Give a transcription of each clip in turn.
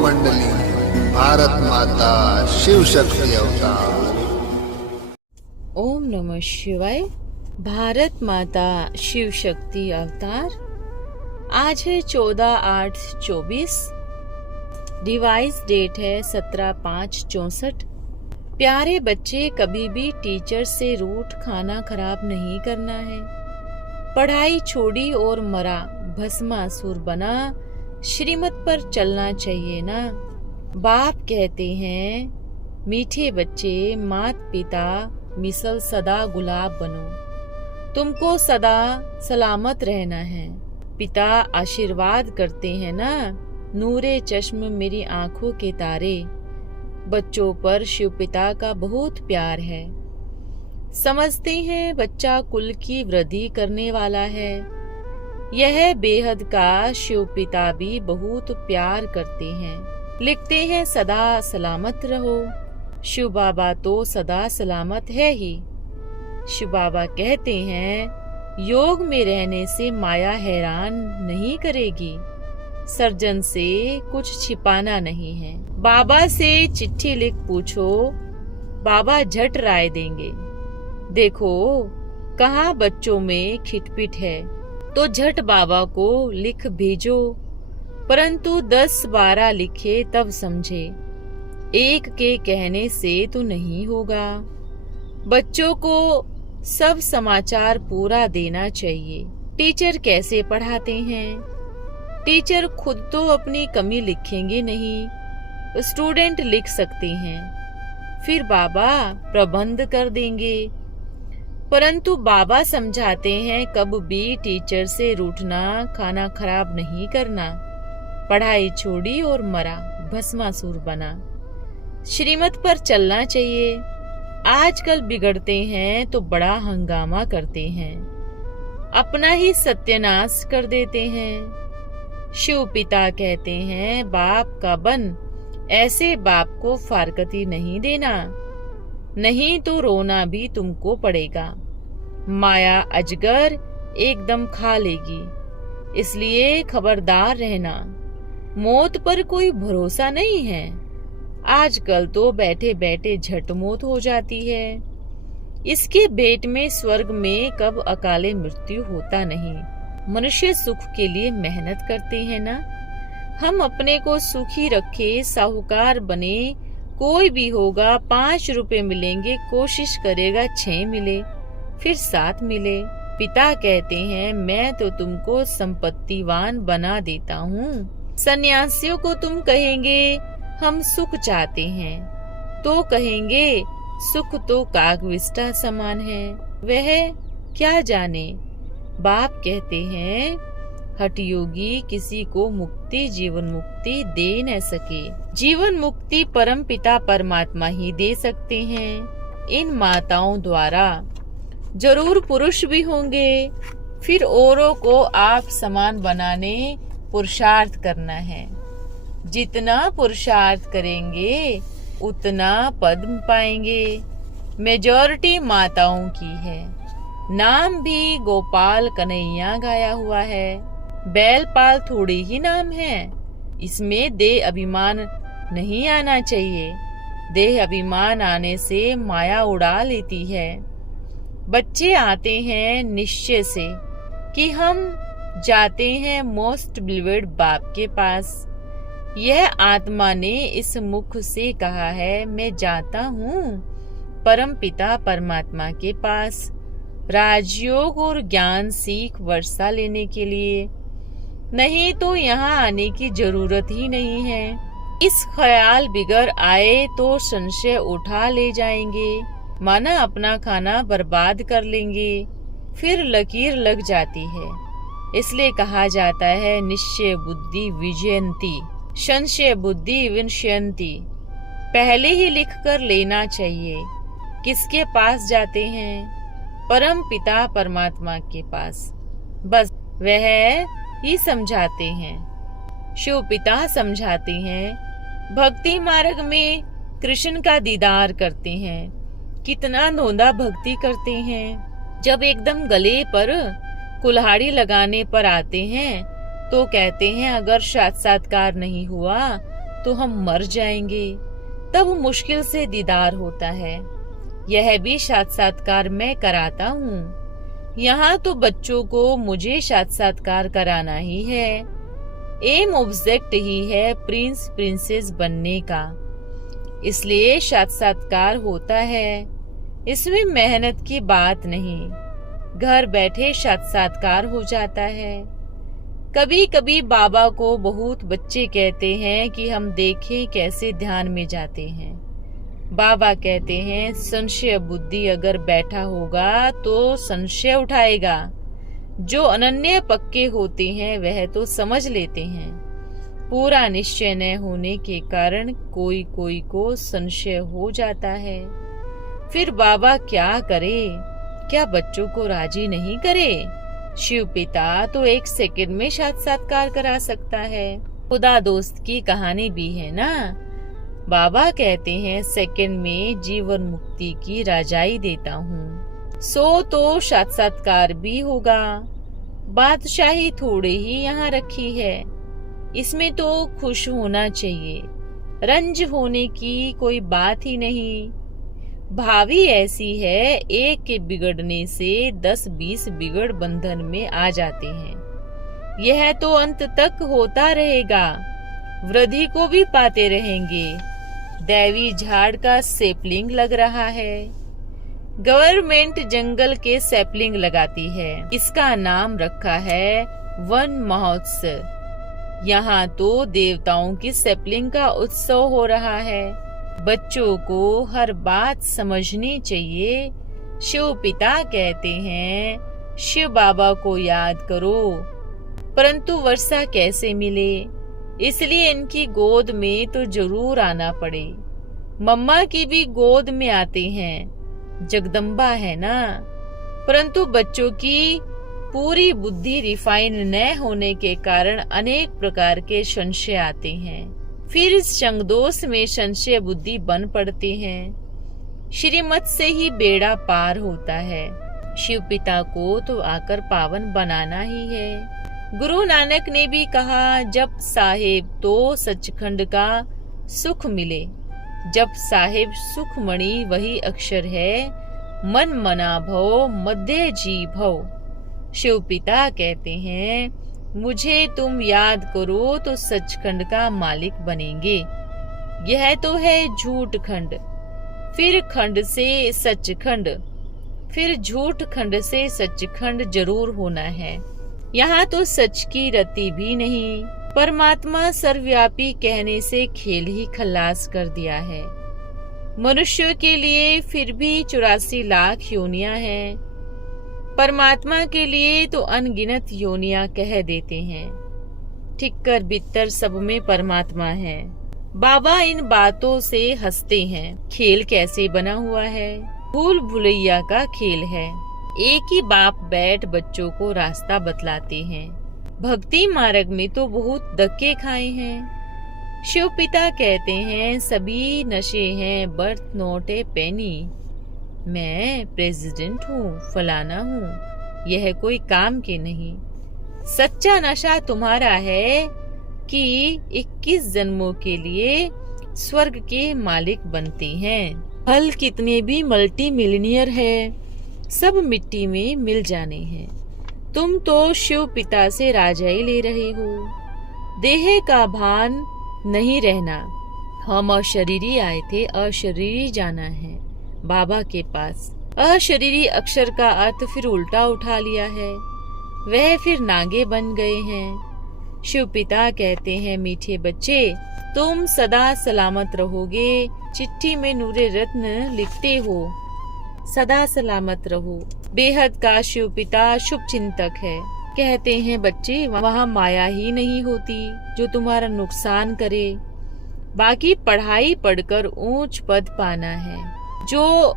मंडली, भारत माता शिव शक्ति अवतार। ओम नमः शिवाय। भारत माता शिव शक्ति अवतार। आज है 14/8/24। रिवाइज डेट है 17/5/64। प्यारे बच्चे, कभी भी टीचर से रूठ खाना खराब नहीं करना है। पढ़ाई छोड़ी और मरा, भस्मासुर बना, श्रीमत पर चलना चाहिए ना। बाप कहते हैं, मीठे बच्चे मात पिता मिसल सदा गुलाब बनो। तुमको सदा सलामत रहना है। पिता आशीर्वाद करते हैं ना, नूरे चश्म मेरी आंखों के तारे। बच्चों पर शिव पिता का बहुत प्यार है। समझते हैं बच्चा कुल की वृद्धि करने वाला है। यह बेहद का शिव पिता भी बहुत प्यार करते हैं। लिखते हैं सदा सलामत रहो। शिव बाबा तो सदा सलामत है ही। शिव बाबा कहते हैं, योग में रहने से माया हैरान नहीं करेगी। सर्जन से कुछ छिपाना नहीं है। बाबा से चिट्ठी लिख पूछो, बाबा झट राय देंगे। देखो कहाँ बच्चों में खिटपिट है तो झट बाबा को लिख भेजो, परंतु 10-12 लिखे तब समझे। एक के कहने से तो नहीं होगा। बच्चों को सब समाचार पूरा देना चाहिए। टीचर कैसे पढ़ाते हैं? टीचर खुद तो अपनी कमी लिखेंगे नहीं, स्टूडेंट लिख सकते हैं, फिर बाबा प्रबंध कर देंगे। परंतु बाबा समझाते हैं, कब भी टीचर से रूठना, खाना खराब नहीं करना। पढ़ाई छोड़ी और मरा, भस्मासुर बना। श्रीमत पर चलना चाहिए। आजकल बिगड़ते हैं तो बड़ा हंगामा करते हैं, अपना ही सत्यानाश कर देते हैं। शिव पिता कहते हैं, बाप का बन, ऐसे बाप को फारकती नहीं देना, नहीं तो रोना भी तुमको पड़ेगा। माया अजगर एकदम खा लेगी, इसलिए खबरदार रहना। मौत पर कोई भरोसा नहीं है। आजकल तो बैठे बैठे झट मौत हो जाती है। इसके भेंट में स्वर्ग में कब अकाले मृत्यु होता नहीं। मनुष्य सुख के लिए मेहनत करते हैं ना। हम अपने को सुखी रखे, साहूकार बने। कोई भी होगा 5 रुपए मिलेंगे, कोशिश करेगा 6 मिले, फिर 7 मिले। पिता कहते हैं, मैं तो तुमको संपत्तिवान बना देता हूँ। सन्यासियों को तुम कहेंगे हम सुख चाहते हैं, तो कहेंगे सुख तो कागविष्टा समान है, वह क्या जाने। बाप कहते हैं, हठ योगी किसी को मुक्ति, जीवन मुक्ति दे न सके। जीवन मुक्ति परम पिता परमात्मा ही दे सकते हैं। इन माताओं द्वारा जरूर पुरुष भी होंगे। फिर औरों को आप समान बनाने पुरुषार्थ करना है। जितना पुरुषार्थ करेंगे उतना पद पाएंगे। मेजॉरिटी माताओं की है। नाम भी गोपाल कन्हैया गाया हुआ है। बैलपाल थोड़ी ही नाम है। इसमें देह अभिमान नहीं आना चाहिए। देह अभिमान आने से माया उड़ा लेती है। बच्चे आते हैं निश्चय से कि हम जाते हैं मोस्ट बिलीवेड बाप के पास। यह आत्मा ने इस मुख से कहा है, मैं जाता हूँ परम पिता परमात्मा के पास, राजयोग और ज्ञान सीख वर्षा लेने के लिए। नहीं तो यहाँ आने की जरूरत ही नहीं है। इस ख्याल बिगड़ आए तो संशय उठा ले जाएंगे, माना अपना खाना बर्बाद कर लेंगे, फिर लकीर लग जाती है। इसलिए कहा जाता है, निश्चय बुद्धि विजयंती, संशय बुद्धि विनश्यंती। पहले ही लिख कर लेना चाहिए। किसके पास जाते हैं? परम पिता परमात्मा के पास। बस वह ही समझाते हैं। शिव पिता समझाते हैं। भक्ति मार्ग में कृष्ण का दीदार करते हैं। कितना नोंदा भक्ति करते हैं। जब एकदम गले पर कुल्हाड़ी लगाने पर आते हैं तो कहते हैं, अगर साक्षात्कार नहीं हुआ तो हम मर जाएंगे, तब मुश्किल से दीदार होता है। यह भी साक्षात्कार मैं कराता हूँ। यहाँ तो बच्चों को मुझे साक्षात्कार कराना ही है। एम ऑब्जेक्ट ही है प्रिंस प्रिंसेस बनने का, इसलिए साक्षात्कार होता है। इसमें मेहनत की बात नहीं, घर बैठे साक्षात्कार हो जाता है। कभी कभी बाबा को बहुत बच्चे कहते हैं कि हम देखें कैसे ध्यान में जाते हैं। बाबा कहते हैं संशय बुद्धि अगर बैठा होगा तो संशय उठाएगा। जो अनन्य पक्के होते हैं वह तो समझ लेते हैं। पूरा निश्चय न होने के कारण कोई कोई को संशय हो जाता है। फिर बाबा क्या करे? क्या बच्चों को राजी नहीं करे? शिव पिता तो 1 सेकंड में साक्षात्कार करा सकता है। खुदा दोस्त की कहानी भी है ना। बाबा कहते हैं सेकंड में जीवन मुक्ति की राजाई देता हूँ, सो तो साक्षात्कार भी होगा। बादशाही थोड़े ही यहाँ रखी है, इसमें तो खुश होना चाहिए। रंज होने की कोई बात ही नहीं। भावी ऐसी है, एक के बिगड़ने से 10-20 बिगड़ बंधन में आ जाते हैं। यह तो अंत तक होता रहेगा, वृद्धि को भी पाते रहेंगे। दैवी झाड़ का सेपलिंग लग रहा है। गवर्नमेंट जंगल के सैपलिंग लगाती है। इसका नाम रखा है वन महोत्सव। यहाँ तो देवताओं की सैपलिंग का उत्सव हो रहा है। बच्चों को हर बात समझनी चाहिए। शिव पिता कहते हैं शिव बाबा को याद करो, परंतु वर्षा कैसे मिले, इसलिए इनकी गोद में तो जरूर आना पड़े। मम्मा की भी गोद में आते हैं, जगदम्बा है ना। परंतु बच्चों की पूरी बुद्धि रिफाइन न होने के कारण अनेक प्रकार के संशय आते हैं। फिर इस संगदोष में संशय बुद्धि बन पड़ते हैं। श्रीमत से ही बेड़ा पार होता है। शिव पिता को तो आकर पावन बनाना ही है। गुरु नानक ने भी कहा, जब साहेब तो सचखंड का सुख मिले। जब साहेब सुखमणि वही अक्षर है, मन मना भव मध्य जी भव। शिव पिता कहते हैं मुझे तुम याद करो तो सचखंड का मालिक बनेंगे। यह तो है झूठ खंड, फिर खंड से सचखंड, फिर झूठ खंड से सचखंड जरूर होना है। यहाँ तो सच की रति भी नहीं। परमात्मा सर्वव्यापी कहने से खेल ही खल्लास कर दिया है। मनुष्य के लिए फिर भी 84 लाख योनियां हैं। परमात्मा के लिए तो अनगिनत योनियां कह देते हैं। ठिक्कर बित्तर सब में परमात्मा है। बाबा इन बातों से हंसते हैं। खेल कैसे बना हुआ है? भूल भुलैया का खेल है। एक ही बाप बैठ बच्चों को रास्ता बतलाते हैं। भक्ति मार्ग में तो बहुत धक्के खाए हैं। शिव पिता कहते हैं सभी नशे हैं, बर्थ नॉट ए पेनी। मैं प्रेसिडेंट हूँ, फलाना हूँ, यह कोई काम के नहीं। सच्चा नशा तुम्हारा है कि 21 जन्मों के लिए स्वर्ग के मालिक बनते हैं। फल कितने भी मल्टी मिलियनियर है, सब मिट्टी में मिल जाने हैं। तुम तो शिव पिता से राजाई ले रहे हो। देह का भान नहीं रहना। हम अशरीरी आए थे, अशरीरी जाना है बाबा के पास। अशरीरी अक्षर का अर्थ फिर उल्टा उठा लिया है, वह फिर नागे बन गए हैं। शिव पिता कहते हैं मीठे बच्चे, तुम सदा सलामत रहोगे। चिट्ठी में नूरे रत्न लिखते हो, सदा सलामत रहो। बेहद का शिव पिता शुभ चिंतक है। कहते हैं बच्चे, वहाँ माया ही नहीं होती जो तुम्हारा नुकसान करे। बाकी पढ़ाई पढ़कर ऊंच पद पाना है, जो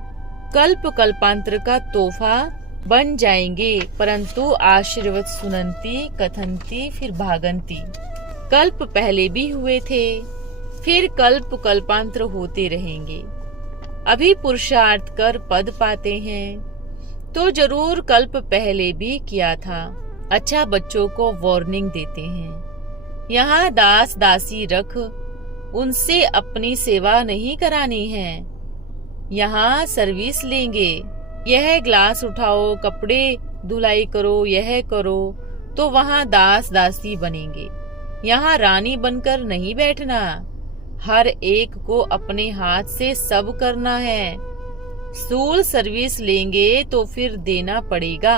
कल्प कल्पांतर का तोहफा बन जाएंगे। परंतु आशीर्वाद सुनंती कथंती फिर भागंती। कल्प पहले भी हुए थे, फिर कल्प कल्पांतर होते रहेंगे। अभी पुरुषार्थ कर पद पाते हैं तो जरूर कल्प पहले भी किया था। अच्छा, बच्चों को वार्निंग देते हैं, यहाँ दास दासी रख, उनसे अपनी सेवा नहीं करानी है। यहाँ सर्विस लेंगे, यह ग्लास उठाओ, कपड़े धुलाई करो, यह करो, तो वहाँ दास दासी बनेंगे। यहाँ रानी बनकर नहीं बैठना, हर एक को अपने हाथ से सब करना है। स्थूल सर्विस लेंगे तो फिर देना पड़ेगा,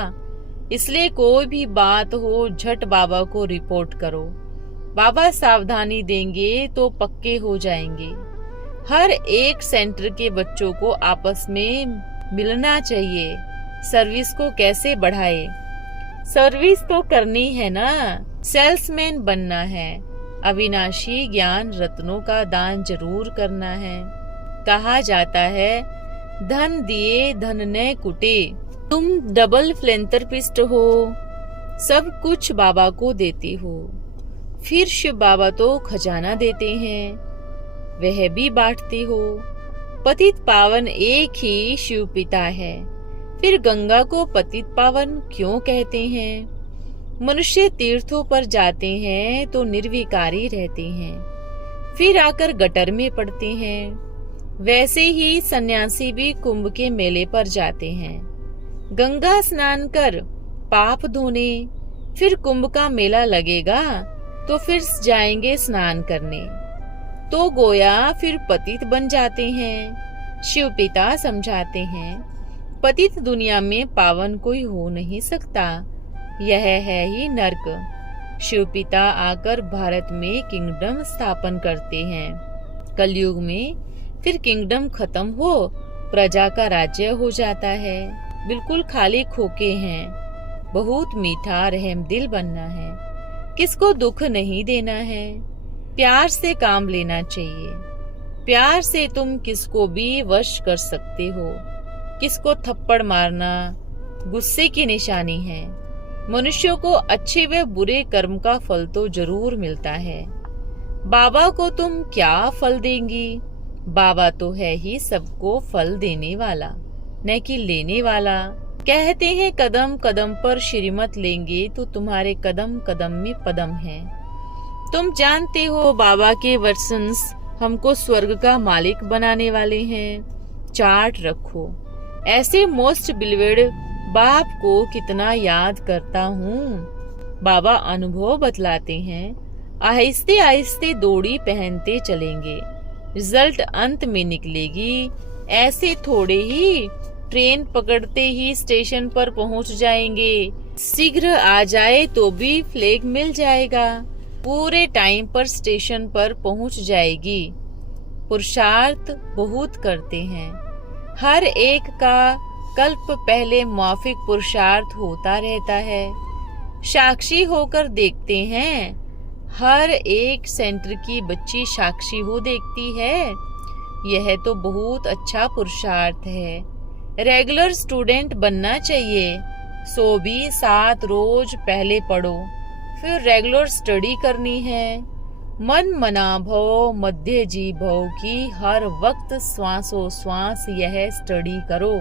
इसलिए कोई भी बात हो झट बाबा को रिपोर्ट करो। बाबा सावधानी देंगे तो पक्के हो जाएंगे। हर एक सेंटर के बच्चों को आपस में मिलना चाहिए। सर्विस को कैसे बढ़ाए? सर्विस तो करनी है ना, सेल्समैन बनना है। अविनाशी ज्ञान रत्नों का दान जरूर करना है। कहा जाता है धन दिए धन न कुटे। तुम डबल फिलैंथ्रोपिस्ट हो, सब कुछ बाबा को देते हो। फिर शिव बाबा तो खजाना देते हैं, वह भी बांटते हो। पतित पावन एक ही शिव पिता है, फिर गंगा को पतित पावन क्यों कहते हैं? मनुष्य तीर्थों पर जाते हैं तो निर्विकारी रहते हैं, फिर आकर गटर में पड़ते हैं। वैसे ही सन्यासी भी कुंभ के मेले पर जाते हैं, गंगा स्नान कर पाप धोने, फिर कुंभ का मेला लगेगा तो फिर जाएंगे स्नान करने, तो गोया फिर पतित बन जाते हैं। शिव पिता समझाते हैं पतित दुनिया में पावन कोई हो नहीं सकता, यह है ही नर्क। शिव पिता आकर भारत में किंगडम स्थापन करते हैं। कलयुग में फिर किंगडम खत्म हो, प्रजा का राज्य हो जाता है। बिल्कुल खाली खोके हैं, बहुत मीठा रहम दिल बनना है, किसको दुख नहीं देना है, प्यार से काम लेना चाहिए। प्यार से तुम किसको भी वश कर सकते हो। किसको थप्पड़ मारना गुस्से की निशानी है। मनुष्यों को अच्छे व बुरे कर्म का फल तो जरूर मिलता है। बाबा को तुम क्या फल देंगी? बाबा तो है ही सबको फल देने वाला, न कि लेने वाला। कहते हैं कदम कदम पर श्रीमत लेंगे तो तुम्हारे कदम कदम में पदम है। तुम जानते हो बाबा के वर्सन्स हमको स्वर्ग का मालिक बनाने वाले हैं। चार्ट रखो। ऐसे मोस्ट बिलवेड बाप को कितना याद करता हूँ। बाबा अनुभव बतलाते हैं, आहिस्ते आहिस्ते दौड़ी पहनते चलेंगे, रिजल्ट अंत में निकलेगी। ऐसे थोड़े ही ट्रेन पकड़ते ही स्टेशन पर पहुँच जाएंगे। शीघ्र आ जाए तो भी फ्लैग मिल जाएगा, पूरे टाइम पर स्टेशन पर पहुँच जाएगी। पुरुषार्थ बहुत करते हैं, हर एक का कल्प पहले मौफिक पुरुषार्थ होता रहता है। साक्षी होकर देखते हैं, हर एक सेंटर की बच्ची साक्षी हो देखती है। यह तो बहुत अच्छा पुरुषार्थ है। रेगुलर स्टूडेंट बनना चाहिए। सो भी 7 रोज पहले पढ़ो, फिर रेगुलर स्टडी करनी है। मन मना भव मध्य जी भव की हर वक्त श्वासों श्वास यह स्टडी करो।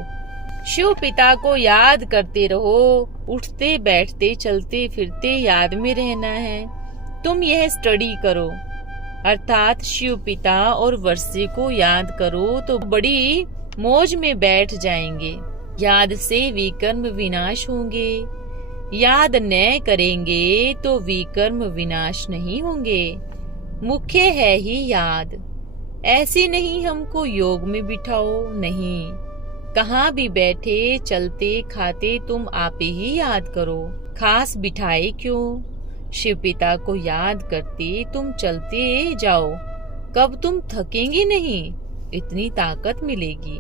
शिव पिता को याद करते रहो, उठते बैठते चलते फिरते याद में रहना है। तुम यह स्टडी करो, अर्थात शिव पिता और वर्षे को याद करो तो बड़ी मौज में बैठ जाएंगे। याद से विकर्म विनाश होंगे, याद न करेंगे तो विकर्म विनाश नहीं होंगे। मुख्य है ही याद। ऐसे नहीं हमको योग में बिठाओ, नहीं, कहाँ भी बैठे चलते खाते तुम आप ही याद करो। खास बिठाए क्यों? शिव पिता को याद करते तुम चलते जाओ, कब तुम थकेंगे नहीं, इतनी ताकत मिलेगी।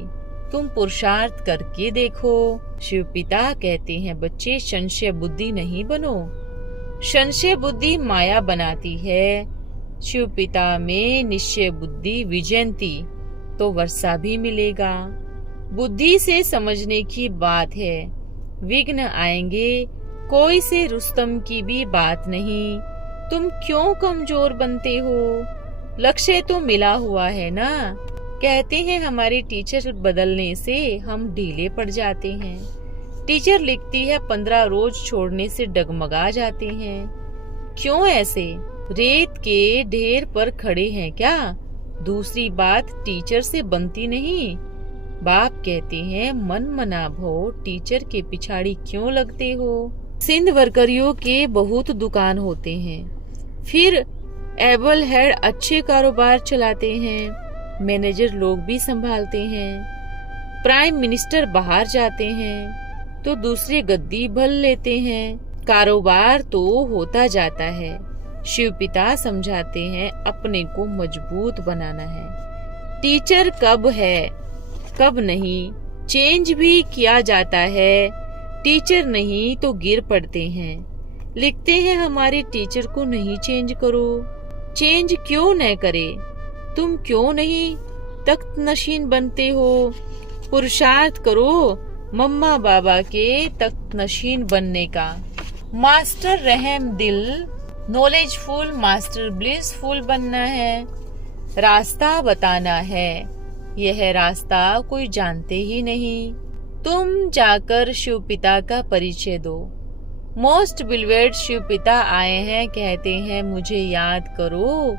तुम पुरुषार्थ करके देखो। शिव पिता कहते हैं बच्चे संशय बुद्धि नहीं बनो, संशय बुद्धि माया बनाती है। शिव पिता में निश्चय बुद्धि विजयंती तो वर्षा भी मिलेगा। बुद्धि से समझने की बात है, विघ्न आएंगे, कोई से रुस्तम की भी बात नहीं। तुम क्यों कमजोर बनते हो? लक्ष्य तो मिला हुआ है ना। कहते हैं हमारे टीचर बदलने से हम ढीले पड़ जाते हैं। टीचर लिखती है 15 रोज छोड़ने से डगमगा जाते हैं। क्यों ऐसे? रेत के ढेर पर खड़े हैं क्या? दूसरी बात टीचर से बनती नहीं। बाप कहते हैं मन मना भो, टीचर के पिछाड़ी क्यों लगते हो। सिंध वर्करियों के बहुत दुकान होते हैं, फिर एबल हेड अच्छे कारोबार चलाते हैं, मैनेजर लोग भी संभालते हैं। प्राइम मिनिस्टर बाहर जाते हैं तो दूसरे गद्दी भल लेते हैं, कारोबार तो होता जाता है। शिव पिता समझाते हैं अपने को मजबूत बनाना है। टीचर कब है कब नहीं चेंज भी किया जाता है, टीचर नहीं तो गिर पड़ते हैं। लिखते हैं हमारे टीचर को नहीं चेंज करो। चेंज क्यों न करे, तुम क्यों नहीं तख्त नशीन बनते हो। पुरुषार्थ करो मम्मा बाबा के तख्त नशीन बनने का। मास्टर रहम दिल, नॉलेजफुल, मास्टर ब्लिसफुल बनना है। रास्ता बताना है, यह रास्ता कोई जानते ही नहीं। तुम जाकर शिव पिता का परिचय दो। मोस्ट बिलवेड शिव पिता आए हैं, कहते हैं मुझे याद करो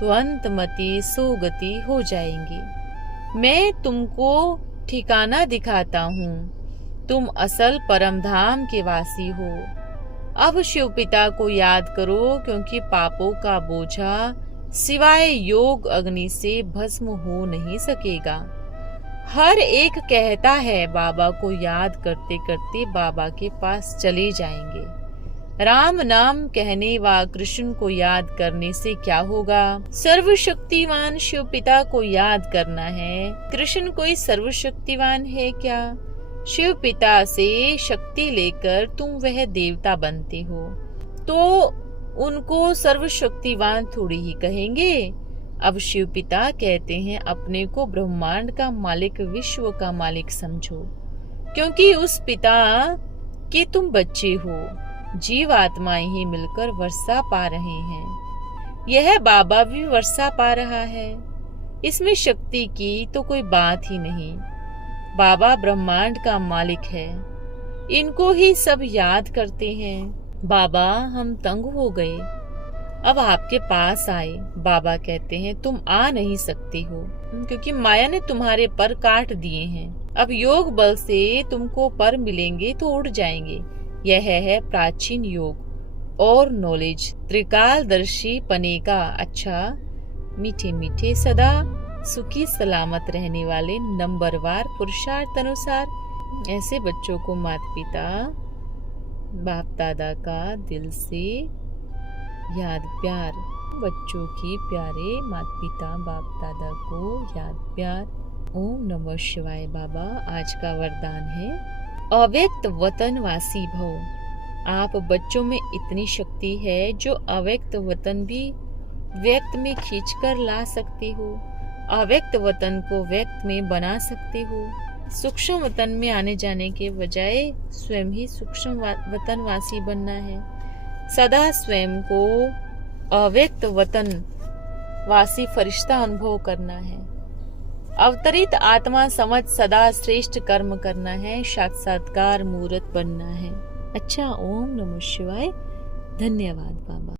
तो अंतमति सुगति हो जाएंगी। मैं तुमको ठिकाना दिखाता हूँ, तुम असल परम धाम के वासी हो। अब शिव पिता को याद करो, क्योंकि पापों का बोझा सिवाय योग अग्नि से भस्म हो नहीं सकेगा। हर एक कहता है बाबा को याद करते करते बाबा के पास चले जाएंगे। राम नाम कहने व कृष्ण को याद करने से क्या होगा। सर्वशक्तिवान शिव पिता को याद करना है। कृष्ण कोई सर्वशक्तिवान है क्या। शिव पिता से शक्ति लेकर तुम वह देवता बनते हो, तो उनको सर्वशक्तिवान थोड़ी ही कहेंगे। अब शिव पिता कहते हैं अपने को ब्रह्मांड का मालिक, विश्व का मालिक समझो, क्योंकि उस पिता के तुम बच्चे हो। जीव आत्माएं ही मिलकर वर्षा पा रहे हैं, यह बाबा भी वर्षा पा रहा है। इसमें शक्ति की तो कोई बात ही नहीं। बाबा ब्रह्मांड का मालिक है, इनको ही सब याद करते हैं। बाबा हम तंग हो गए, अब आपके पास आए। बाबा कहते हैं तुम आ नहीं सकती हो, क्योंकि माया ने तुम्हारे पर काट दिए हैं। अब योग बल से तुमको पर मिलेंगे तो उड़ जाएंगे। यह है प्राचीन योग और नॉलेज, त्रिकालदर्शी पने का। अच्छा मीठे मीठे सदा सुखी सलामत रहने वाले नंबरवार पुरुषार्थ अनुसार ऐसे बच्चों को माता पिता बाप दादा का दिल से याद प्यार। बच्चों की प्यारे माता पिता बाप दादा को याद प्यार। ओम नमः शिवाय। बाबा आज का वरदान है अव्यक्त वतनवासी भव। आप बच्चों में इतनी शक्ति है जो अव्यक्त वतन भी व्यक्त में खींचकर ला सकते हो, अव्यक्त वतन को व्यक्त में बना सकते हो। सूक्ष्म वतन में आने जाने के बजाय स्वयं ही सूक्ष्म वतनवासी बनना है। सदा स्वयं को अव्यक्त वतन वासी फरिश्ता अनुभव करना है। अवतरित आत्मा समझ सदा श्रेष्ठ कर्म करना है, साक्षात्कार मूर्त बनना है। अच्छा ओम नमः शिवाय। धन्यवाद बाबा।